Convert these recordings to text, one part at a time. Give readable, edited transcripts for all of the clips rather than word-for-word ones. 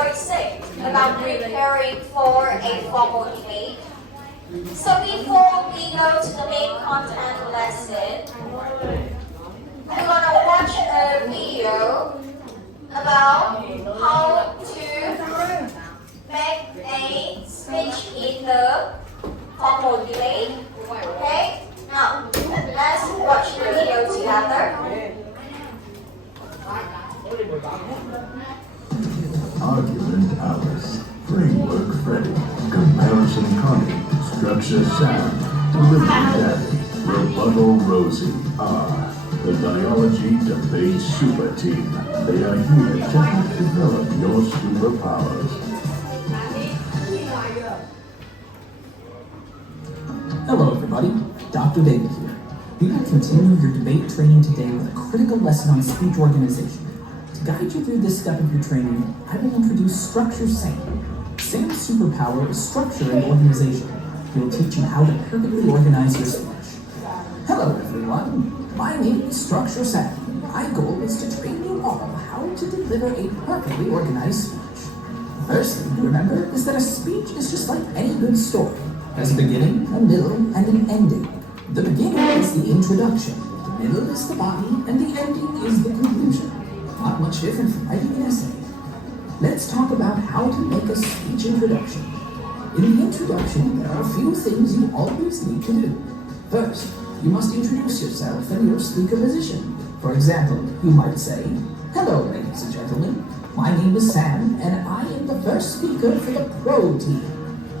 46 about preparing for a formal debate. So before we go to the main content lesson, we're gonna watch a video about how to make a speech in the formal debate. Okay? Now, let's watch the video together. Argument Alice, Framework Freddy, Comparison Connie, Structure Sam, Delivery Daddy, Rebuttal Rosie are the Biology Debate Super Team. They are here to help develop your superpowers. Hello everybody, Dr. David here. We will continue your debate training today with a critical lesson on speech organization. To guide you through this step of your training, I will introduce Structure Sam. Sam's superpower is structure and organization. He will teach you how to perfectly organize your speech. Hello everyone, my name is Structure Sam. My goal is to train you all how to deliver a perfectly organized speech. The first thing to remember is that a speech is just like any good story. It has a beginning, a middle, and an ending. The beginning is the introduction, the middle is the body, and the ending is the conclusion. Not much different from writing an essay. Let's talk about how to make a speech introduction. In the introduction, there are a few things you always need to do. First, you must introduce yourself and your speaker position. For example, you might say, "Hello, ladies and gentlemen. My name is Sam, and I am the first speaker for the Pro team."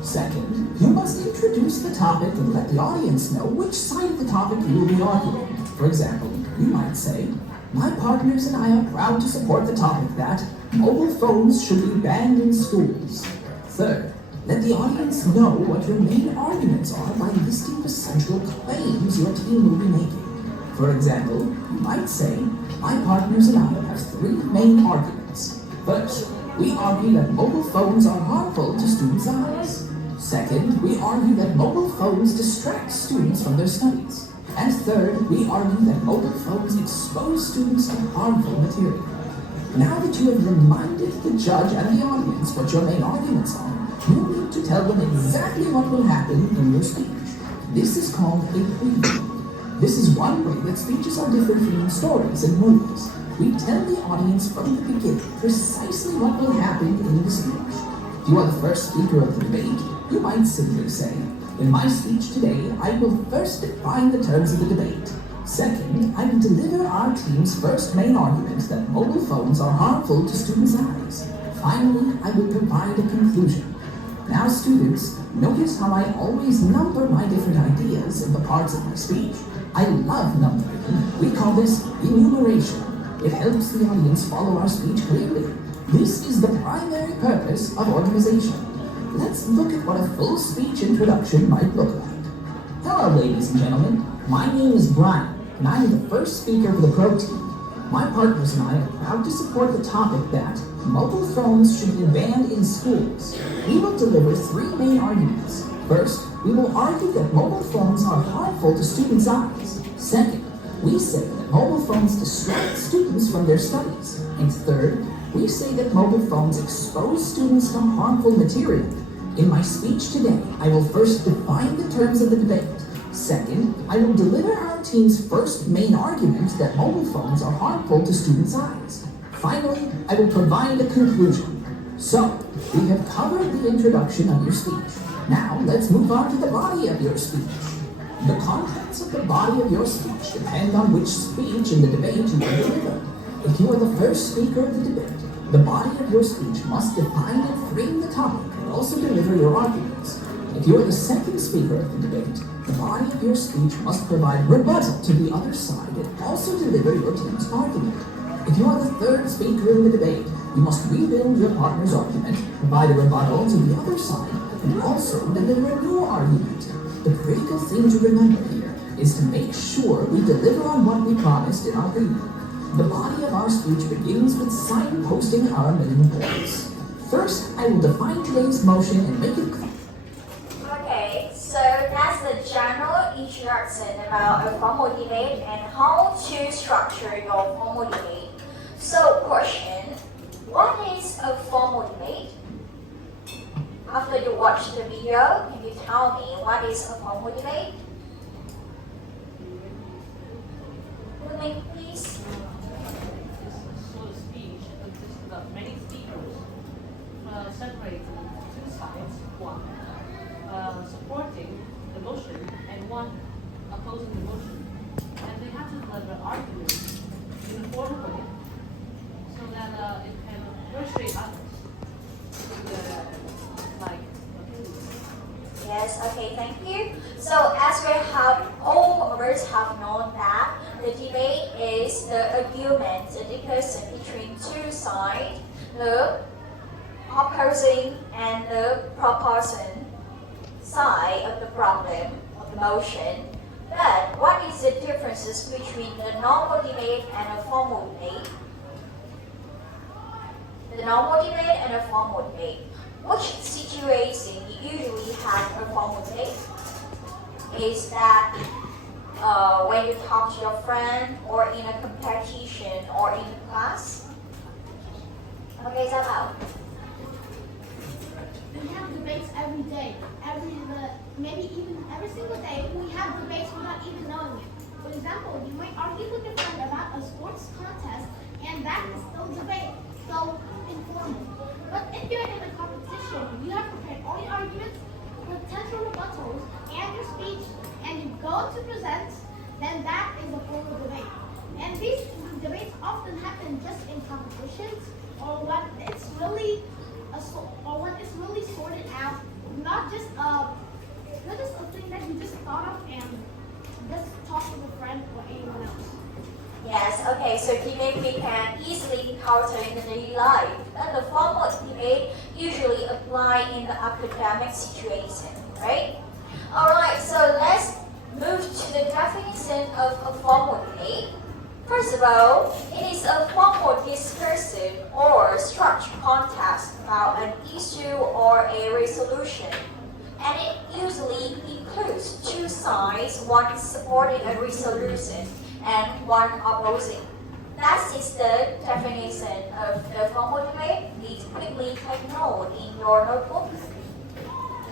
Second, you must introduce the topic and let the audience know which side of the topic you will be arguing. For example, you might say, "My partners and I are proud to support the topic that mobile phones should be banned in schools." Third, let the audience know what your main arguments are by listing the central claims your team will be making. For example, you might say, "My partners and I have three main arguments. First, we argue that mobile phones are harmful to students' eyes. Second, we argue that mobile phones distract students from their studies. And third, we argue that mobile phones expose students to harmful material." Now that you have reminded the judge and the audience what your main arguments are, you need to tell them exactly what will happen in your speech. This is called a preview. This is one way that speeches are different from stories and movies. We tell the audience from the beginning precisely what will happen in the speech. If you are the first speaker of the debate, you might simply say, "In my speech today, I will first define the terms of the debate. Second, I will deliver our team's first main argument that mobile phones are harmful to students' eyes. Finally, I will provide a conclusion." Now students, notice how I always number my different ideas in the parts of my speech. I love numbering. We call this enumeration. It helps the audience follow our speech clearly. This is the primary purpose of organization. Let's look at what a full speech introduction might look like. Hello, ladies and gentlemen. My name is Brian, and I am the first speaker for the Pro team. My partners and I are proud to support the topic that mobile phones should be banned in schools. We will deliver three main arguments. First, we will argue that mobile phones are harmful to students' eyes. Second, we say that mobile phones distract students from their studies. And third, we say that mobile phones expose students to harmful material. In my speech today, I will first define the terms of the debate. Second, I will deliver our team's first main argument that mobile phones are harmful to students' eyes. Finally, I will provide a conclusion. So, we have covered the introduction of your speech. Now, let's move on to the body of your speech. The contents of the body of your speech depend on which speech in the debate you will deliver. If you are the first speaker of the debate, the body of your speech must define and frame the topic and also deliver your arguments. If you are the second speaker of the debate, the body of your speech must provide rebuttal to the other side and also deliver your team's argument. If you are the third speaker in the debate, you must rebuild your partner's argument, provide a rebuttal to the other side, and also deliver a new argument. The critical thing to remember here is to make sure we deliver on what we promised in our preview. The body of our speech begins with signposting our main points. First, I will define today's motion and make it clear. Okay, so that's the general introduction about a formal debate and how to structure your formal debate. So question, What is a formal debate? After you watch the video, can you tell me what is a formal debate? Women, please. Sort of speech consisted of many speakers separated into two sides, one supporting the motion and one opposing the motion. And they have to deliver arguments in a formal way so that it can persuade others to like opinions. Yes, okay, thank you. So as we have, all of us have known that the debate is the argument, the discussion between two sides, the opposing and the proposing side of the problem or the motion. But what is the differences between the normal debate and a formal debate? The normal debate and a formal debate. Which situation you usually have a formal debate? Is that when you talk to your friend or in a competition or in class? Okay, Zhao. We have debates every day, maybe even every single day. We have debates without even knowing it. For example, you might argue with your friend about a sports contest, and that is still debate, so informal. But if you're in a competition, you have prepared all your arguments, potential rebuttals, and your speech, and you go to present, then that is a formal debate. And these debates often happen just in competitions, or when it's really sorted out, not just a thing that you just thought of and just talk with a friend or anyone else. Yes, okay, so debate we can easily encounter in the daily life. And the formal debate usually apply in the academic situation, right? Alright, so let's move to the definition of a formal debate. First of all, it is a formal discursive or structured contest about an issue or a resolution. And it usually includes two sides, one supporting a resolution and one opposing. That is the definition of the formal debate. Please quickly take note in your notebook.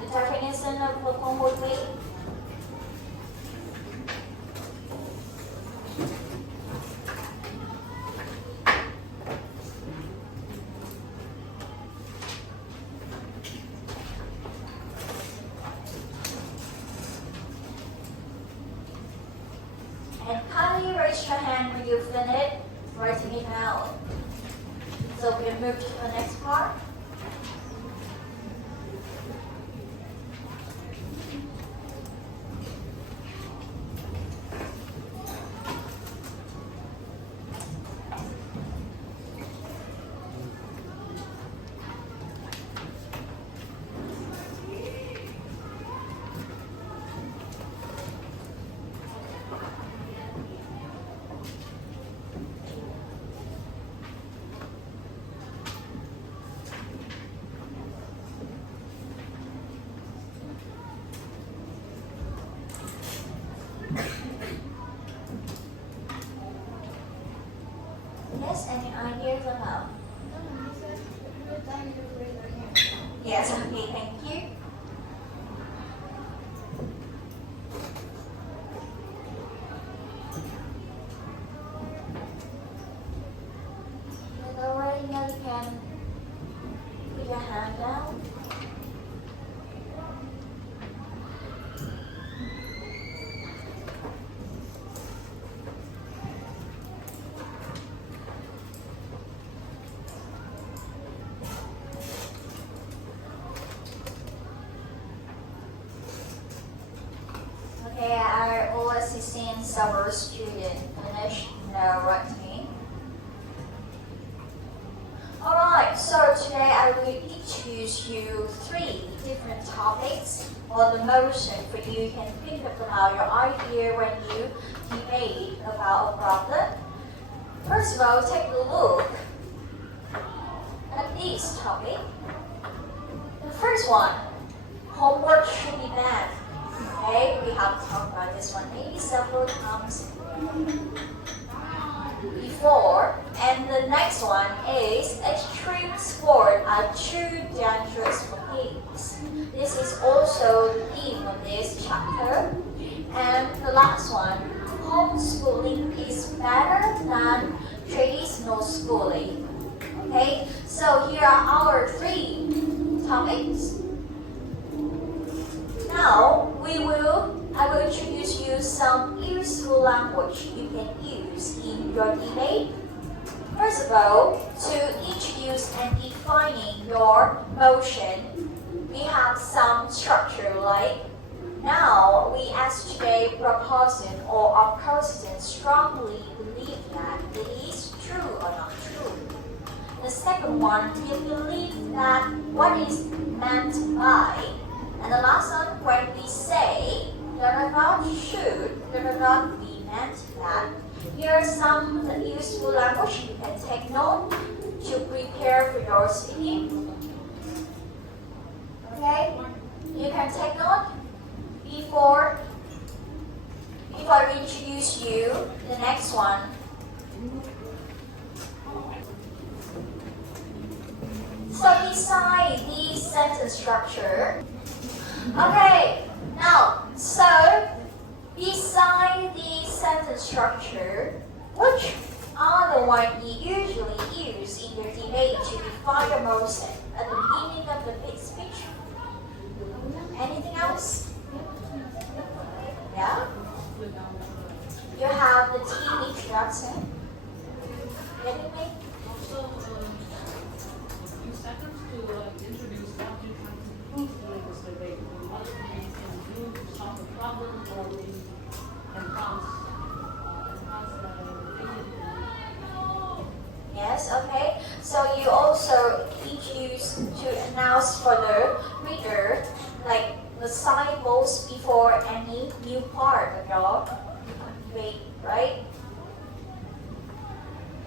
The definition of the formal debate. And kindly raise your hand when you finish writing it down. So we can move to the next part. Yes, any ideas or no? Yes, okay, thank you. And already now you can put your hand down. Okay, our all assistants, our student finished their writing. Alright, so today I will choose you 3 different topics or the motion for you can think about your idea when you debate about a problem. First of all, take a look at this topic. The first one, homework should be banned. Okay, we have talked about this one maybe several times before. And the next one is extreme sport are too dangerous for kids. This is also the theme of this chapter. And the last one, homeschooling is better than traditional schooling. Okay, so here are our 3 topics. Now I will introduce you some useful language you can use in your debate. First of all, to introduce and defining your motion, we have some structure like now we ask today proposition or opposition strongly believe that it is true or not true. The second one, you believe that what is meant by. And the last one, when we say that should not be meant that. Here are some useful language you can take note to prepare for your speaking. Okay, you can take note before I introduce you the next one. So beside the sentence structure, okay, now so beside the sentence structure, which are the one you usually use in your debate to define your motion at the beginning of the speech? Anything else? Yeah? You have the team introduction. Getting me? Also, a few seconds to introduce what you're trying to prove during this debate. What you can do to solve the problem or enhance the Yes, okay. So you also introduce to announce for the reader like the signpost before any new part of your debate, right?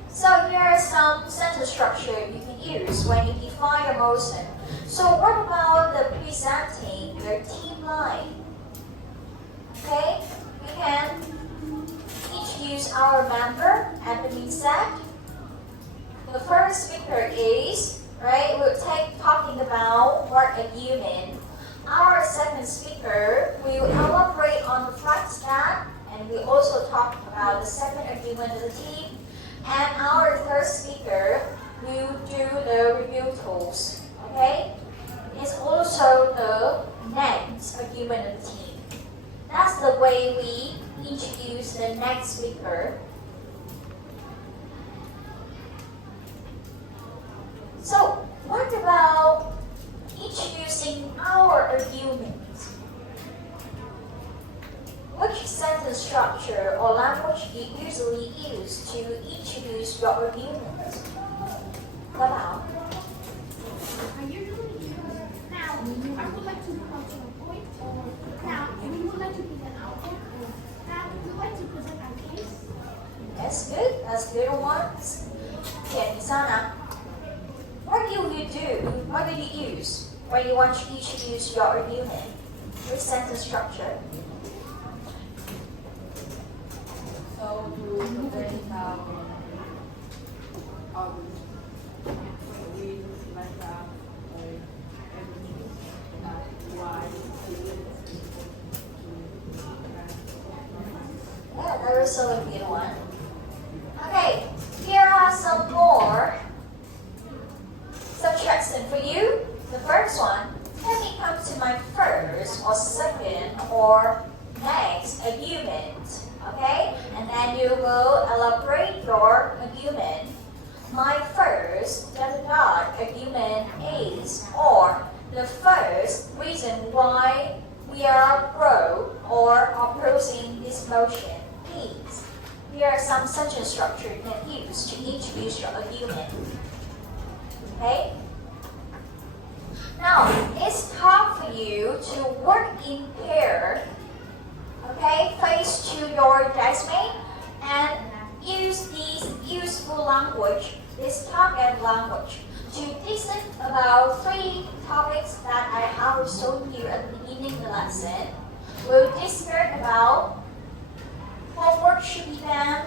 So here are some sentence structure you can use when you define your motion. So what about the presenting your team line? Okay, we can introduce our member at the said. The first speaker is, right, we'll take talking about what a human. Our second speaker will elaborate on the facts that, and we also talk about the second argument of the team. And our third speaker will do the review tools. Okay? It's also the next argument of the team. That's the way we introduce the next speaker. So, what about introducing our argument? Which sentence structure or language do you usually use to introduce your argument? What about? I usually use now. I would like to come to a point, or now we would like to present our point, or now we would like to present our case. That's good. That's good ones. Okay, Sana. What do you do? What do you use when you want to introduce your argument? Which sentence structure? So to present we like why Yeah, that was a good one. Okay, here are some more suggestions for you. The first one, let me come to my first or second or next argument. Okay? And then you will elaborate your argument. My first argument is, or the first reason why we are pro or opposing this motion is. Here are some sentence structure you can use to introduce your argument. Okay? Now, it's time for you to work in pair. Okay, face to your deskmate and use these useful language, this target language, to discuss about 3 topics that I have shown you at the beginning of the lesson. We'll discuss about homework should be done,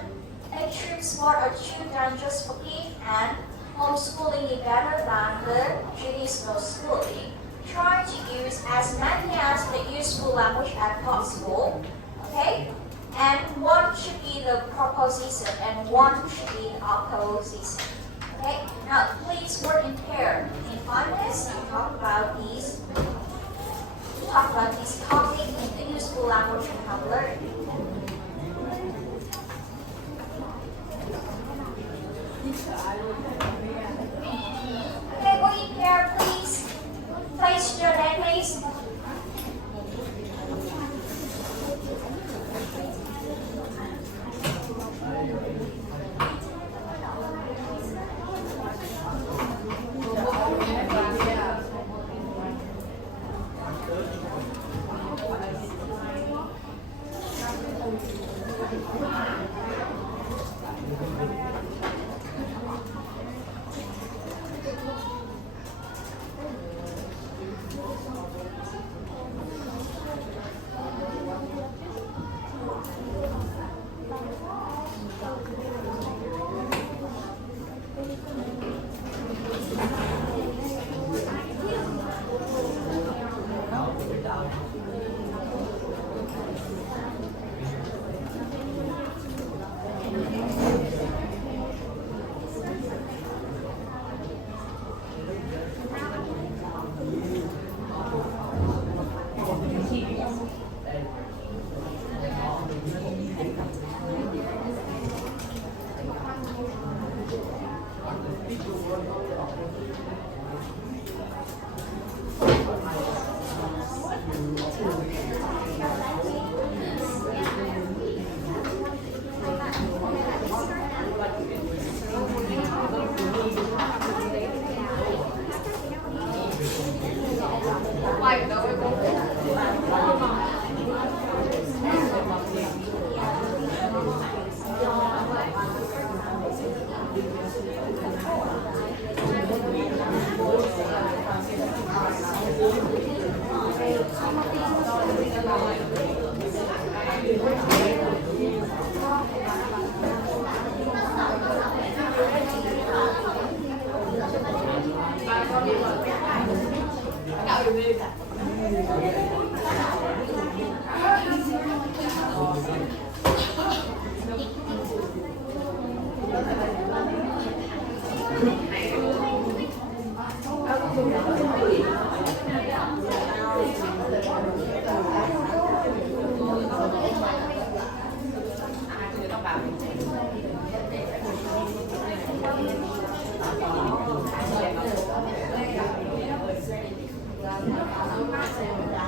extreme sport are too dangerous for kids and homeschooling is better than the traditional schooling. Try to use as many as the useful language as possible. Okay? And one should be the proposition and one should be the opposition. Okay? Now please work in pair. In 5 minutes, talk about this topic in the useful language you have learned. Okay, work in pair, please. Place your name, please.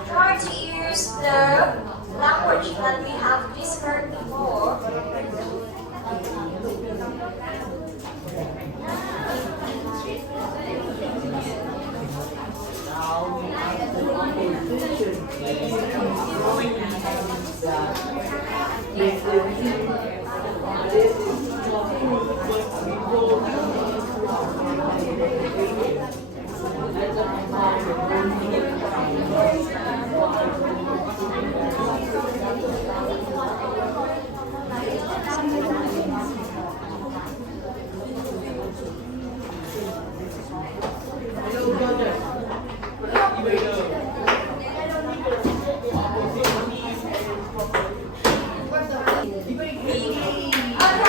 Try to use the language that we have discussed before.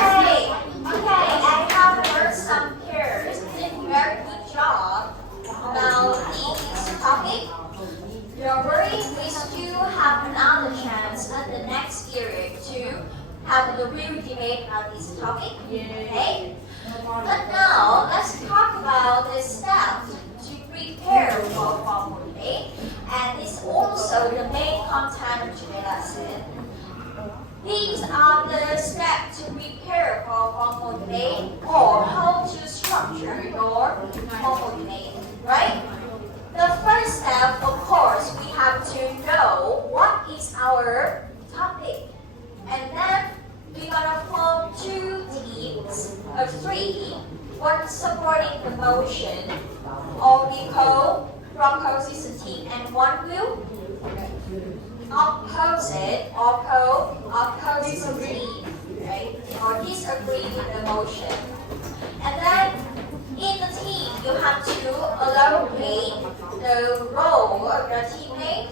Okay, I have learned some pairs. Did very good job about this topic. Don't worry, we still have another chance at the next period to have the real debate on this topic. Okay? But now let's talk about the steps to prepare for formal debate, and it's also the main content of today's lesson. These are the steps to prepare for formal debate or how to structure your formal debate, right? The first step, of course, we have to know what is our topic. And then we're gonna form 2 teams of 3, one supporting the motion, or we call proposition team, and one will oppose it or co-opposition team. right? Or disagree with the motion. And then in the team, you have to allocate the role of your teammate.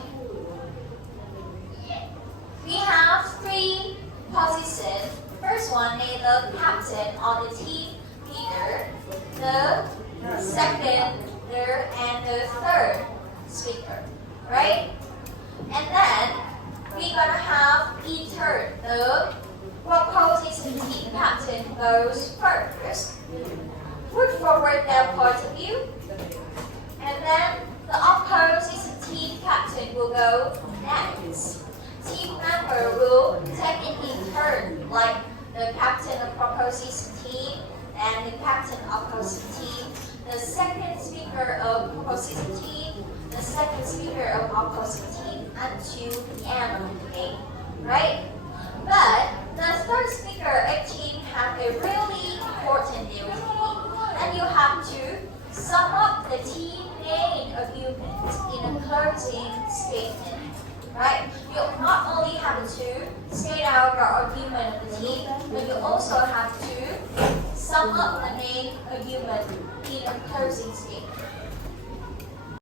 We have 3 positions. First one is the captain or the team leader, the second leader, and the third speaker, right? And then we're gonna have in turn the opposition team captain goes first, put forward their point of view, and then the opposition team captain will go next. Team member will take it in turn, like the captain of opposition team and the captain of opposition team, the second speaker of opposition team, the second speaker of opposition team, until the end of the game, right? But the third speaker actually has a really important duty, and you have to sum up the team main argument in a closing statement. Right? You not only have to state out your argument of the team, but you also have to sum up the main argument in a closing statement.